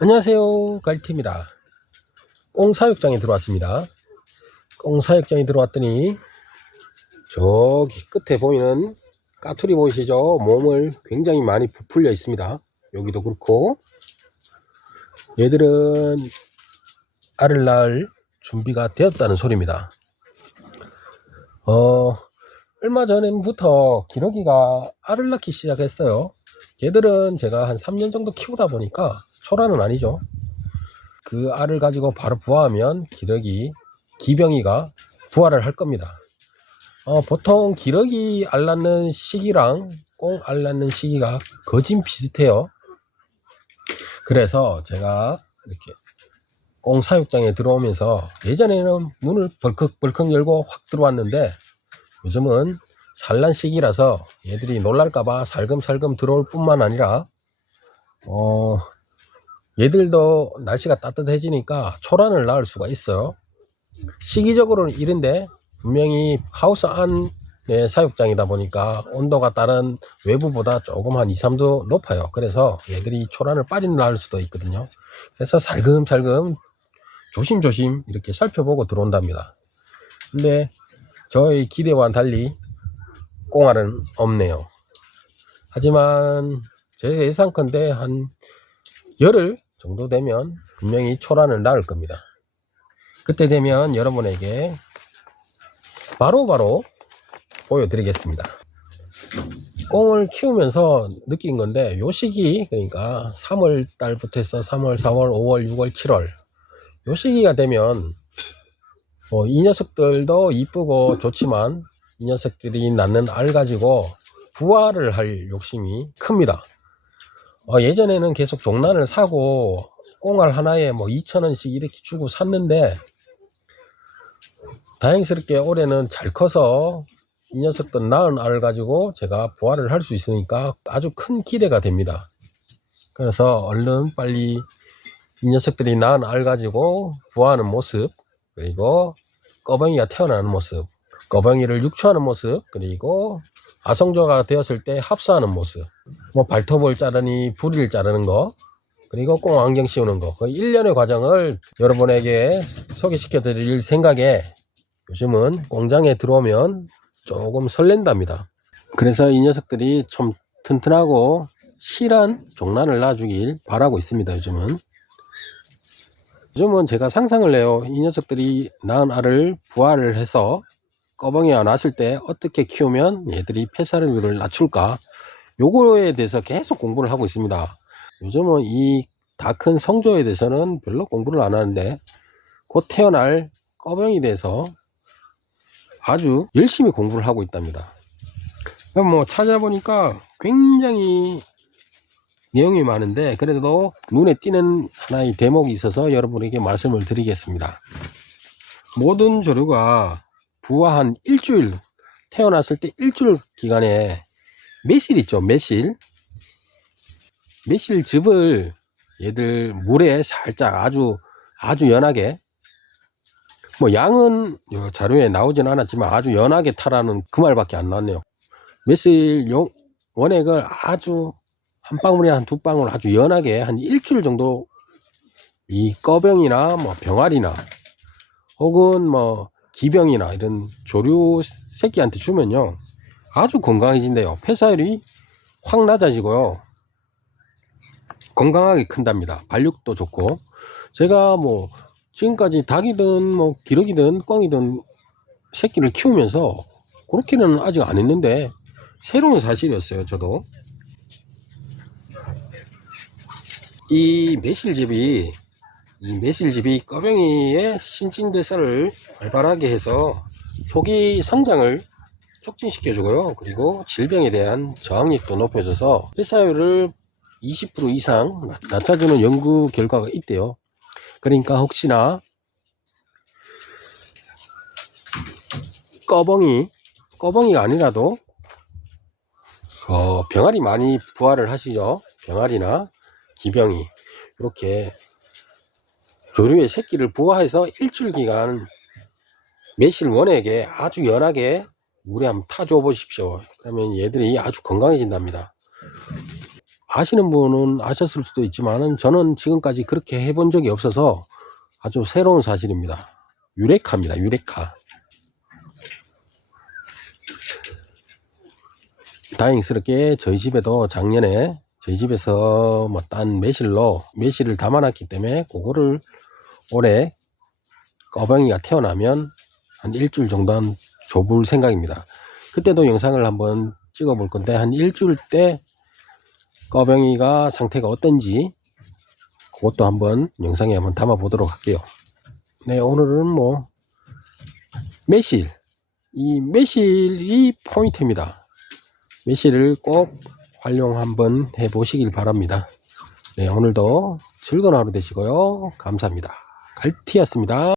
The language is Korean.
안녕하세요. 갈티입니다. 꽁사육장에 들어왔습니다. 꽁사육장에 들어왔더니 저기 끝에 보이는 까투리 보이시죠? 몸을 굉장히 많이 부풀려 있습니다. 여기도 그렇고. 얘들은 알을 낳을 준비가 되었다는 소리입니다. 어 얼마 전부터 기러기가 알을 낳기 시작했어요. 얘들은 제가 한 3년 정도 키우다 보니까 초라는 아니죠. 그 알을 가지고 바로 부화하면 기러기, 기병이가 부화를 할 겁니다. 어, 보통 기러기 알 낳는 시기랑 꽁 알 낳는 시기가 거진 비슷해요. 그래서 제가 이렇게 꽁 사육장에 들어오면서 예전에는 문을 벌컥벌컥 열고 확 들어왔는데 요즘은 산란 시기라서 얘들이 놀랄까봐 살금살금 들어올 뿐만 아니라 어, 얘들도 날씨가 따뜻해지니까 초란을 낳을 수가 있어요. 시기적으로는 이른데 분명히 하우스 안의 사육장이다 보니까 온도가 다른 외부보다 조금 한 2, 3도 높아요. 그래서 얘들이 초란을 빨리 낳을 수도 있거든요. 그래서 살금살금 조심조심 이렇게 살펴보고 들어온답니다. 근데 저의 기대와는 달리 꽁알은 없네요. 하지만 제 예상컨대 한 열흘 정도 되면 분명히 초란을 낳을 겁니다. 그때 되면 여러분에게 바로 바로 보여드리겠습니다. 꽁을 키우면서 느낀 건데 요 시기 그러니까 3월 달부터 해서 3월, 4월, 5월, 6월, 7월 요 시기가 되면 뭐 이 녀석들도 이쁘고 좋지만 이 녀석들이 낳는 알 가지고 부화를 할 욕심이 큽니다. 어, 예전에는 계속 종란을 사고 꽁알 하나에 뭐 2천원씩 이렇게 주고 샀는데 다행스럽게 올해는 잘 커서 이 녀석들 낳은 알 가지고 제가 부화를 할 수 있으니까 아주 큰 기대가 됩니다. 그래서 얼른 빨리 이 녀석들이 낳은 알 가지고 부화하는 모습 그리고 꺼벙이가 태어나는 모습 꺼벙이를 육초하는 모습 그리고 아성조가 되었을 때 합사하는 모습. 뭐 발톱을 자르니 부리를 자르는 거. 그리고 꽁 안경 씌우는 거. 거의 1년의 과정을 여러분에게 소개시켜 드릴 생각에 요즘은 공장에 들어오면 조금 설렌답니다. 그래서 이 녀석들이 좀 튼튼하고 실한 종란을 놔주길 바라고 있습니다 요즘은. 요즘은 제가 상상을 해요. 이 녀석들이 낳은 알을 부화를 해서 꺼벙이가 났을 때 어떻게 키우면 얘들이 폐사율을 낮출까? 요거에 대해서 계속 공부를 하고 있습니다. 요즘은 이 다 큰 성조에 대해서는 별로 공부를 안 하는데 곧 태어날 꺼벙이에 대해서 아주 열심히 공부를 하고 있답니다. 뭐 찾아보니까 굉장히 내용이 많은데 그래도 눈에 띄는 하나의 대목이 있어서 여러분에게 말씀을 드리겠습니다. 모든 조류가 부화 한 일주일 태어났을 때 일주일 기간에 매실 있죠 매실. 매실 즙을 얘들 물에 살짝 아주 아주 연하게. 뭐 양은 요 자료에 나오진 않았지만 아주 연하게 타라는 그 말밖에 안 나왔네요. 매실 용 원액을 아주 한 방울이나 한 두 방울 아주 연하게 한 일주일 정도 이 꺼병이나 뭐 병아리나 혹은 뭐 기병이나 이런 조류 새끼한테 주면요 아주 건강해진대요. 폐사율이 확 낮아지고요. 건강하게 큰답니다. 발육도 좋고. 제가 뭐 지금까지 닭이든 뭐 기러기든 꿩이든 새끼를 키우면서 그렇게는 아직 안 했는데 새로운 사실이었어요 저도. 이 매실즙이 이 매실즙이 꺼병이의 신진대사를 활발하게 해서 속이 성장을 촉진시켜 주고요. 그리고 질병에 대한 저항력도 높여줘서 폐사율을 20% 이상 낮춰주는 연구 결과가 있대요. 그러니까 혹시나 꺼벙이 꺼벙이가 아니라도 어, 병아리 많이 부화를 하시죠. 병아리나 기병이. 이렇게 조류의 새끼를 부화해서 일주일 기간 매실 원액에 아주 연하게 물에 한번 타줘 보십시오 그러면 얘들이 아주 건강해진답니다 아시는 분은 아셨을 수도 있지만은 저는 지금까지 그렇게 해본 적이 없어서 아주 새로운 사실입니다. 유레카입니다. 유레카. 다행스럽게 저희 집에도 작년에 저희 집에서 뭐 딴 매실로 매실을 담아놨기 때문에 그거를 올해 꺼벙이가 태어나면 한 일주일 정도는 줘볼 생각입니다. 그때도 영상을 한번 찍어 볼 건데 한 일주일 때 꺼병이가 상태가 어떤지 그것도 한번 영상에 한번 담아 보도록 할게요. 네, 오늘은 뭐 매실 이 매실이 포인트입니다. 매실을 꼭 활용 한번 해 보시길 바랍니다. 네, 오늘도 즐거운 하루 되시고요. 감사합니다. 갈티였습니다.